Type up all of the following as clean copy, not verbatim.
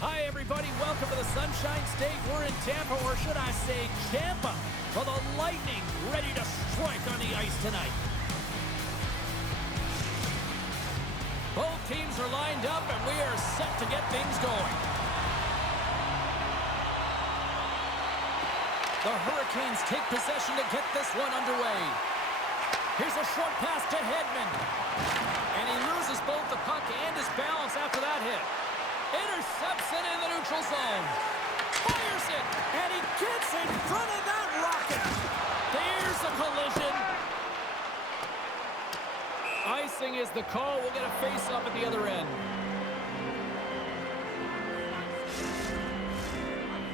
Hi, everybody. Welcome to the Sunshine State. We're in Tampa, or should I say Tampa, for the Lightning ready to strike on the ice tonight. Both teams are lined up, and we are set to get things going. The Hurricanes take possession to get this one underway. Here's a short pass to Hedman. And he loses both the puck and his balance after that hit. Intercepts it in the neutral zone. Fires it, and he gets in front of that rocket. There's a collision. Icing is the call. We'll get a face-up at the other end.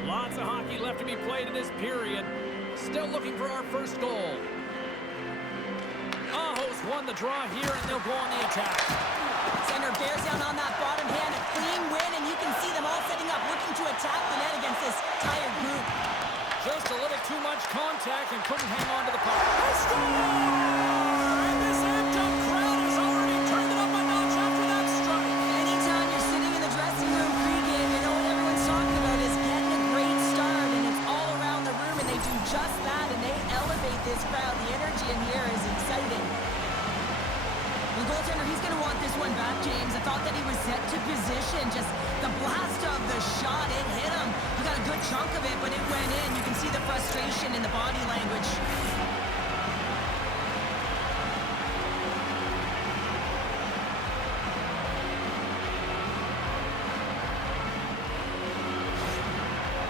Lots of hockey left to be played in this period. Still looking for our first goal. Aho's won the draw here, and they'll go on the attack. Center bears down on that bottom hand. A clean win, and you can see them all setting up, looking to attack the net against this tired group. Just a little too much contact and couldn't hang on to the puck. And this amped-up crowd has already turned it up a notch after that strike. Anytime you're sitting in the dressing room pregame, you know what everyone's talking about is getting a great start, and it's all around the room, and they do just that, and they elevate this crowd. The energy in here is exciting. The goaltender, he's going to want this one back, James. I thought that he was set to position. Just the blast of the shot, it hit him. He got a good chunk of it, but it went in. You can see the frustration in the body language.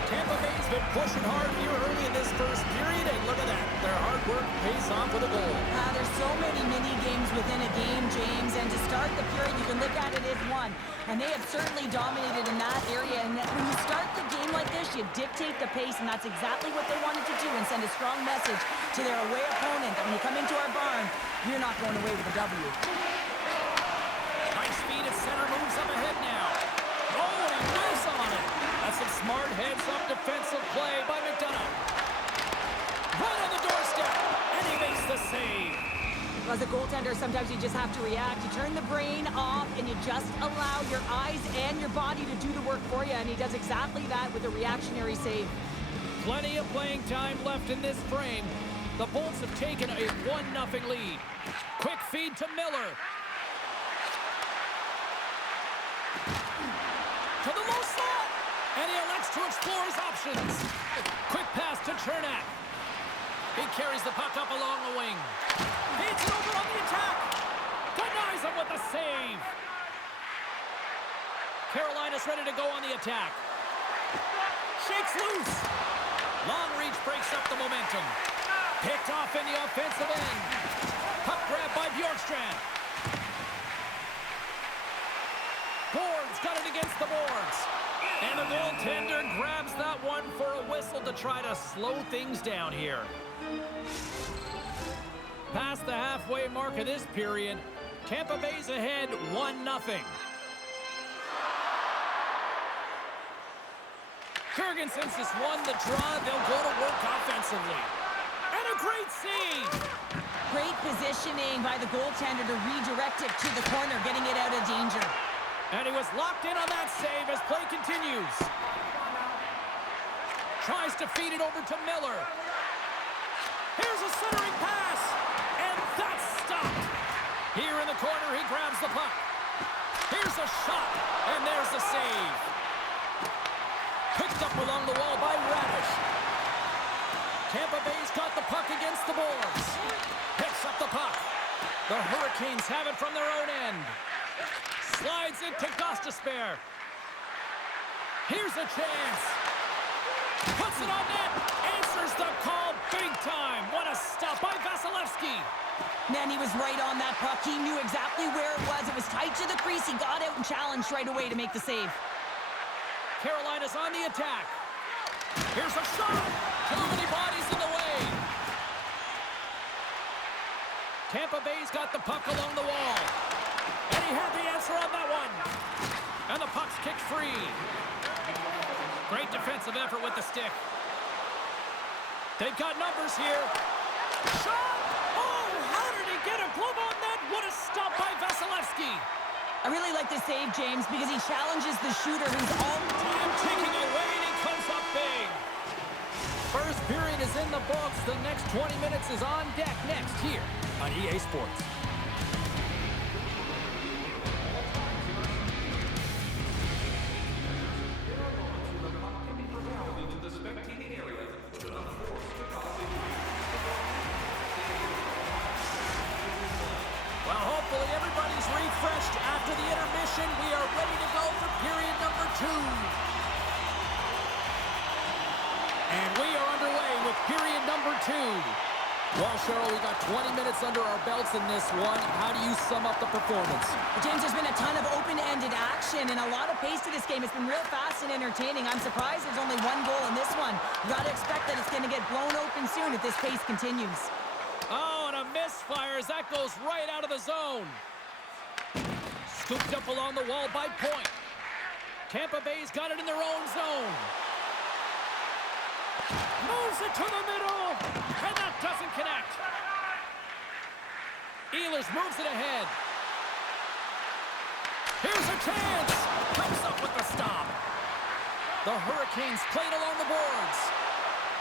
Tampa Bay's been pushing hard here early in this first period, and look at that. Their hard work pays off with a goal. There's so many mini-games within a game, James, and to start the period, you can look at it as one. And they have certainly dominated in that area. And when you start the game like this, you dictate the pace, and that's exactly what they wanted to do and send a strong message to their away opponent that when you come into our barn, you're not going away with a W. Nice speed at center, moves up ahead now. Oh, and he whiffs on it. That's some smart heads-up defensive play by McDonough. Right on the doorstep, and he makes the save. As a goaltender, sometimes you just have to react. You turn the brain off, and you just allow your eyes and your body to do the work for you, and he does exactly that with a reactionary save. Plenty of playing time left in this frame. The Bolts have taken a 1-0 lead. Quick feed to Miller. To the low slot, and he elects to explore his options. Quick pass to Chernak. He carries the puck up along the wing. Feeds it over on the attack. Denies him with the save. Carolina's ready to go on the attack. Shakes loose. Long reach breaks up the momentum. Picked off in the offensive end. Puck grab by Bjorkstrand. Boards got it against the boards. And the goaltender grabs that one for a whistle to try to slow things down here. Past the halfway mark of this period, Tampa Bay's ahead 1-0. Jurgensen's just won the draw. They'll go to work offensively. And a great save. Great positioning by the goaltender to redirect it to the corner, getting it out of danger. And he was locked in on that save as play continues. Tries to feed it over to Miller. Here's a centering pass. And that's stopped. Here in the corner, he grabs the puck. Here's a shot. And there's the save. Picked up along the wall by Radish. Tampa Bay's got the puck against the boards. Picks up the puck. The Hurricanes have it from their own end. Slides into Gostisbehere. Here's a chance. Puts it on net. Answers the call big time. What a stop by Vasilevsky. Man, he was right on that puck. He knew exactly where it was. It was tight to the crease. He got out and challenged right away to make the save. Carolina's on the attack. Here's a shot. Too many bodies in the way. Tampa Bay's got the puck along the wall. And he had the answer on that one. And the puck's kicked free. Great defensive effort with the stick. They've got numbers here. Shot! Oh, how did he get a glove on that? What a stop by Vasilevsky. I really like the save, James, because he challenges the shooter who's all... Time ticking away, and he comes up big. First period is in the books. The next 20 minutes is on deck next here on EA Sports. Well, hopefully everybody's refreshed after the intermission. We are ready to go for period number 2. And we are underway with period number 2. Well, Cheryl, we got 20 minutes under our belts in this one. How do you sum up the performance? James, there's been a ton of open-ended action and a lot of pace to this game. It's been real fast and entertaining. I'm surprised there's only one goal in this one. You got to expect that it's going to get blown open soon if this pace continues. Oh, and a misfire as that goes right out of the zone. Scooped up along the wall by Point. Tampa Bay's got it in their own zone. Moves it to the middle, and that doesn't connect. Ehlers moves it ahead. Here's a chance. Comes up with the stop. The Hurricanes played along the boards.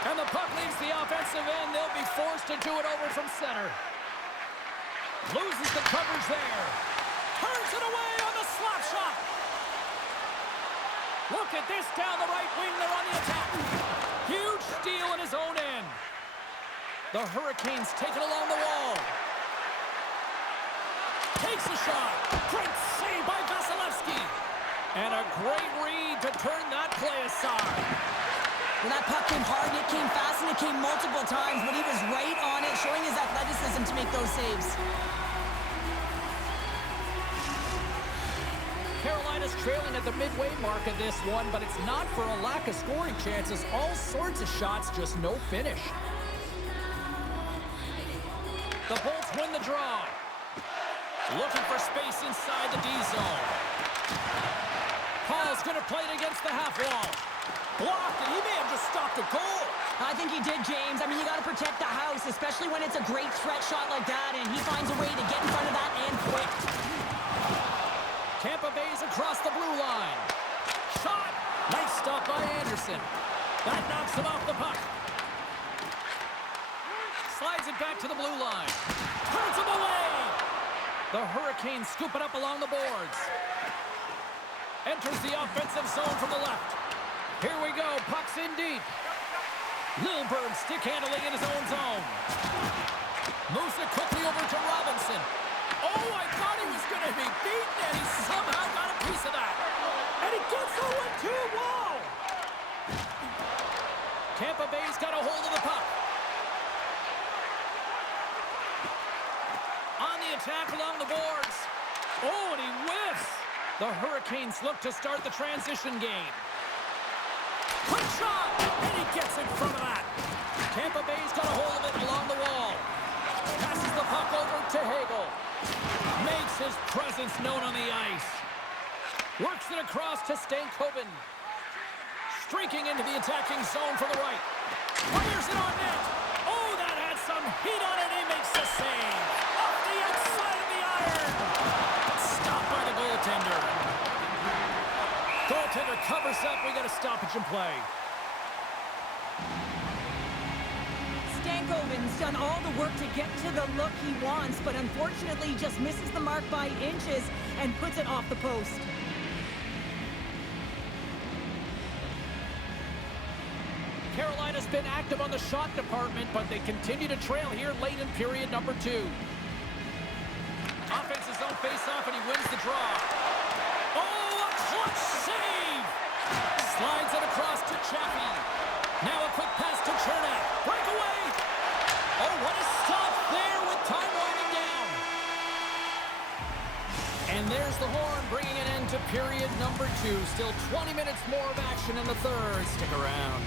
And the puck leaves the offensive end. They'll be forced to do it over from center. Loses the coverage there. Turns it away on the slap shot. Look at this down the right wing. They're on the attack. Huge steal in his own end. The Hurricanes take it along the wall. Takes a shot. Great save by Vasilevsky. And a great read to turn that play aside. Well, that puck came hard, and it came fast, and it came multiple times, but he was right on it, showing his athleticism to make those saves. Carolina's trailing at the midway mark of this one, but it's not for a lack of scoring chances. All sorts of shots, just no finish. The Bolts win the draw. Looking for space inside the D zone. Paul's going to play it against the half wall. Blocked, and he may have just stopped a goal. I think he did, James. I mean, you got to protect the house, especially when it's a great threat shot like that, and he finds a way to get in front of that and quick. Tampa Bay's across the blue line. Shot! Nice stop by Anderson. That knocks him off the puck. Slides it back to the blue line. Turns him away! The Hurricanes scoop it up along the boards. Enters the offensive zone from the left. Here we go, puck's in deep. Lilburn stick handling in his own zone. Moves it quickly over to Robinson. Oh, I thought he was going to be beaten, and he somehow got a piece of that. And he gets the 1-2, whoa! Tampa Bay's got a hold of the puck. On the attack along the boards. Oh, and he whiffs. The Hurricanes look to start the transition game. Quick shot, and he gets in front of that. Tampa Bay's got a hold of it along the wall. Passes the puck over to Hagel. Makes his presence known on the ice. Works it across to Stankoven. Streaking into the attacking zone from the right. Fires it on net. Oh, that had some heat on it. He makes the save. Off the outside of the iron. Stopped by the goaltender. Goaltender covers up. We got a stoppage in play. Stankoven's done all the work to get to the look he wants, but unfortunately just misses the mark by inches and puts it off the post. Carolina's been active on the shot department, but they continue to trail here late in period number 2. Offenses zone face-off, and he wins the draw. Oh, a clutch save! Slides it across to Chaffee. Now a quick pass to Chernak. Breakaway! Oh, what a stop there with time winding down. And there's the horn, bringing an end to period number 2. Still 20 minutes more of action in the third. Stick around.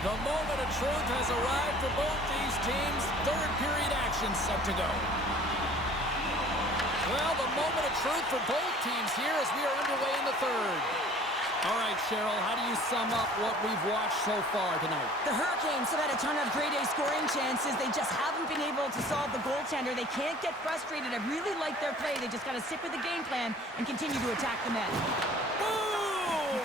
The moment of truth has arrived for both these teams. Third period action set to go. Well, the moment of truth for both teams here as we are underway in the third. All right, Cheryl, how do you sum up what we've watched so far tonight? The Hurricanes have had a ton of grade A scoring chances. They just haven't been able to solve the goaltender. They can't get frustrated. I really like their play. They just got to stick with the game plan and continue to attack the net. Boom!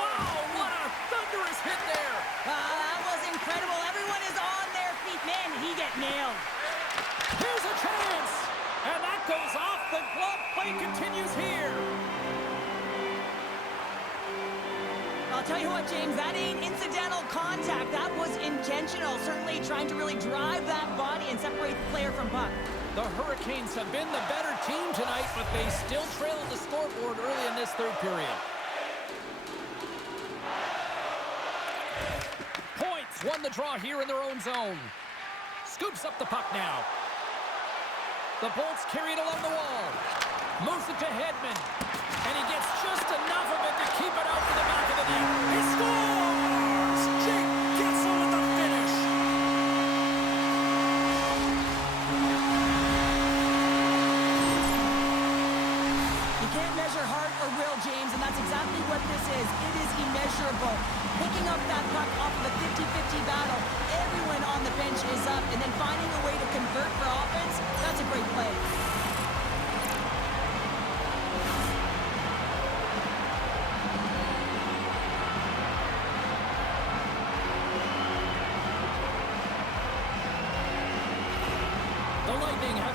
Wow, what a thunderous hit there! That was incredible. Everyone is on their feet. Man, did he get nailed. Here's a chance! And that goes off the glove. Play continues here. I'll tell you what, James, that ain't incidental contact. That was intentional. Certainly trying to really drive that body and separate the player from puck. The Hurricanes have been the better team tonight, but they still trail the scoreboard early in this third period. Points won the draw here in their own zone. Scoops up the puck now. The Bolts carry it along the wall. Moves it to Hedman. And he gets just enough of it to keep it out to the back of the net. He scores! Jake gets him with the finish. You can't measure heart or will, James, and that's exactly what this is. It is immeasurable. Picking up that puck off of a 50-50 battle, everyone on the bench is up, and then finding a way to convert for offense, that's a great play.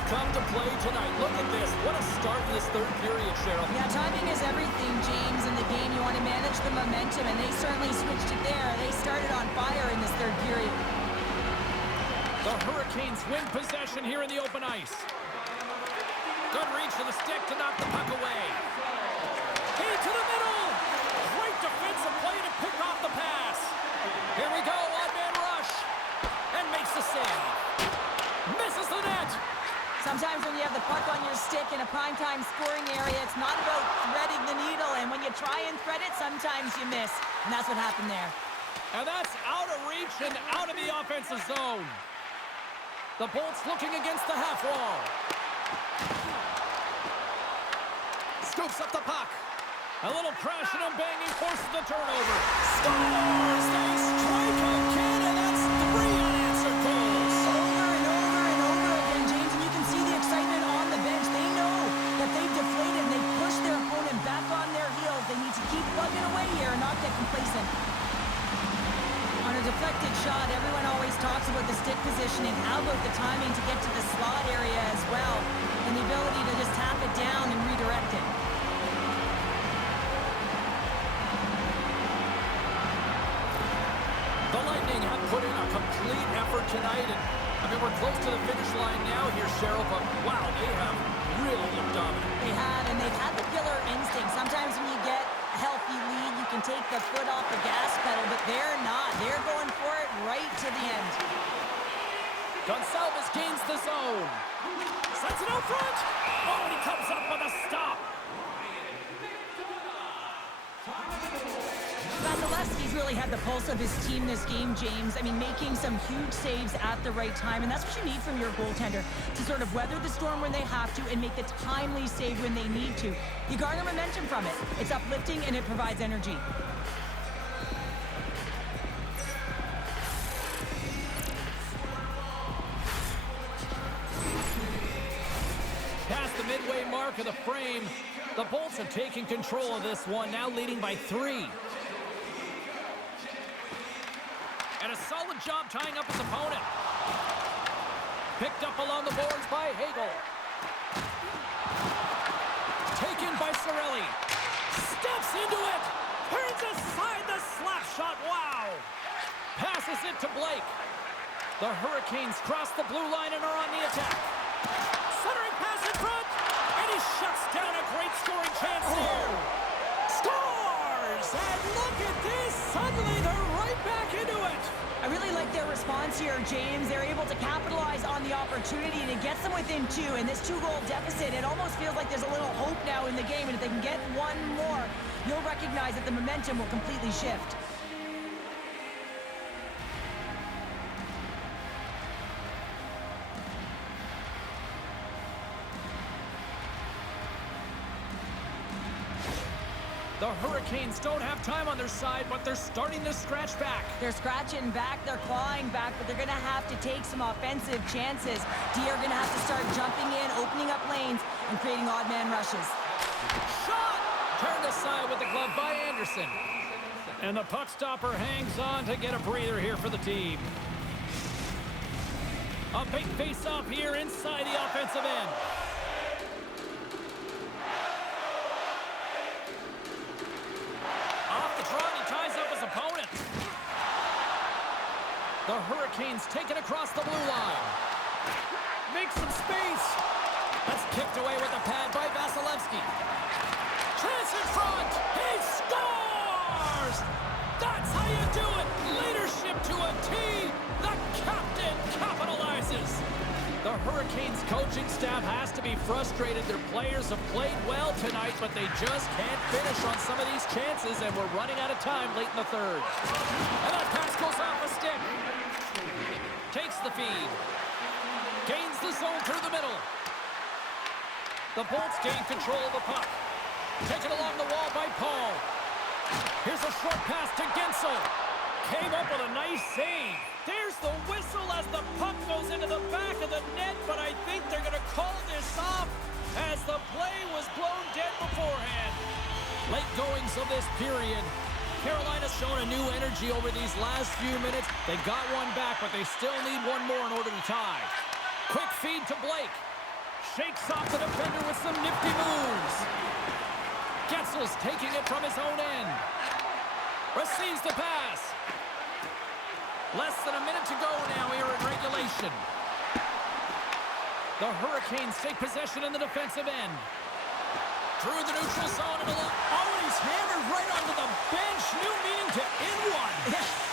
Come to play tonight. Look at this. What a start in this third period, Cheryl. Yeah, timing is everything, James, in the game. You want to manage the momentum, and they certainly switched it there. They started on fire in this third period. The Hurricanes win possession here in the open ice. Good reach to the stick to knock the puck away. Feed to the middle. Great defensive play to pick off the pass. Here we go, one-man rush. And makes the save. Misses the net. Sometimes when you have the puck on your stick in a primetime scoring area, it's not about threading the needle. And when you try and thread it, sometimes you miss. And that's what happened there. And that's out of reach and out of the offensive zone. The Bolts looking against the half wall. Scoops up the puck. A little crashing and banging forces the turnover. Scores! They strike again, and that's 3 unanswered goals. Over and over and over again, James, and you can see the excitement on the bench. They know that they've deflated and they've pushed their opponent back on their heels. They need to keep plugging away here and not get complacent. On a deflected shot, everyone always talks about the stick positioning. How about the timing to get to the slot area as well, and the ability to just tap it down and redirect it. The Lightning have put in a complete effort tonight, and I mean, we're close to the finish line now here, Cheryl, but wow, they have really looked dominant. They have, and they've had the killer instinct. Sometimes when you get a healthy lead, you can take the foot off the gas pedal, but they're not. They're going for it right to the end. Gonçalves gains the zone. Sends it out front. Oh, and he comes up with a stop. Vasilevsky's really had the pulse of his team this game, James. I mean, making some huge saves at the right time, and that's what you need from your goaltender, to sort of weather the storm when they have to and make a timely save when they need to. You garner momentum from it. It's uplifting, and it provides energy. Past the midway mark of the frame, the Bolts have taken control of this one, now leading by 3. And a solid job tying up his opponent. Picked up along the boards by Hagel. Taken by Cirelli. Steps into it. Turns aside the slap shot. Wow. Passes it to Blake. The Hurricanes cross the blue line and are on the attack. Centering pass in front. And he shuts down a great scoring chance there. Scores! And look at this. Suddenly they're right back into it. I really like their response here, James. They're able to capitalize on the opportunity, and it gets them within 2. And this 2-goal deficit, it almost feels like there's a little hope now in the game. And if they can get one more, you'll recognize that the momentum will completely shift. The Hurricanes don't have time on their side, but they're starting to scratch back. They're scratching back, they're clawing back, but they're going to have to take some offensive chances. D are going to have to start jumping in, opening up lanes, and creating odd man rushes. Shot! Turned aside with the glove by Anderson. And the puck stopper hangs on to get a breather here for the team. A big face-off here inside the offensive end. Opponent. The Hurricanes take it across the blue line. Make some space. That's kicked away with a pad by Vasilevsky. Chance in front. He scores! That's how you do it. Leadership to a T. The captain capitalizes. The Hurricanes coaching staff has to be frustrated. Their players have played well tonight, but they just can't finish on some of these chances, and we're running out of time late in the third. And that pass goes off a stick. Takes the feed. Gains the zone through the middle. The Bolts gain control of the puck. Taken along the wall by Paul. Here's a short pass to Gensel. Came up with a nice save. There's the whistle as the puck goes into the back of the net, but I think they're going to call this off as the play was blown dead beforehand. Late goings of this period. Carolina's shown a new energy over these last few minutes. They got one back, but they still need one more in order to tie. Quick feed to Blake. Shakes off the defender with some nifty moves. Getzel's taking it from his own end. Receives the pass. Less than a minute to go now here in regulation. The Hurricanes take possession in the defensive end. Through the neutral zone and a look. Oh, and he's hammered right onto the bench. New meaning to in one.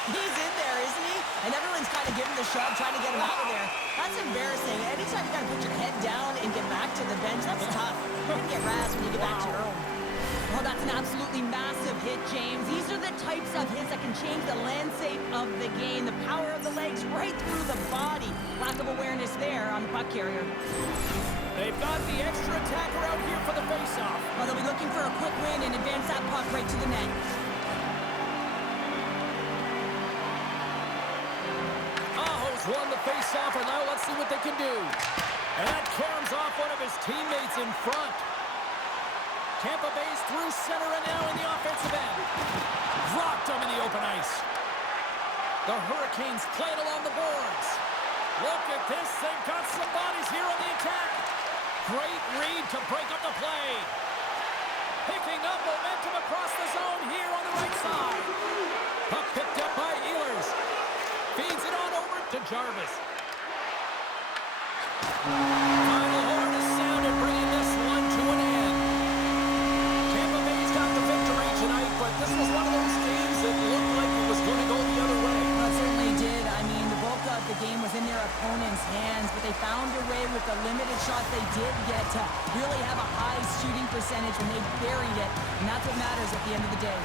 He's in there, isn't he? And everyone's kind of giving the shove, trying to get him out of there. That's embarrassing. Anytime you got to put your head down and get back to the bench, that's tough. You're going to get razzed when you get back to your own. Oh, that's an absolutely massive hit, James. These are the types of hits that can change the landscape of the game. The power of the legs right through the body. Lack of awareness there on the puck carrier. They've got the extra attacker out here for the faceoff. Well, they'll be looking for a quick win and advance that puck right to the net. Aho's won the faceoff, and now let's see what they can do. And that caroms off one of his teammates in front. Tampa Bay's through center and now in the offensive end. Dropped him in the open ice. The Hurricanes play it along the boards. Look at this. They've got some bodies here on the attack. Great read to break up the play. Picking up momentum across the zone here on the right side. Puck picked up by Ehlers. Feeds it on over to Jarvis. Final horn is sounded, bringing this one to an end. Tampa Bay's got the victory tonight, but this was one of those games that looked like it was going to go the other way. Well, it certainly did. I mean, the bulk of the game was in their opponent's hands, but they found a way with the limited shots they did get to really have a high shooting percentage when they buried it, and that's what matters at the end of the day.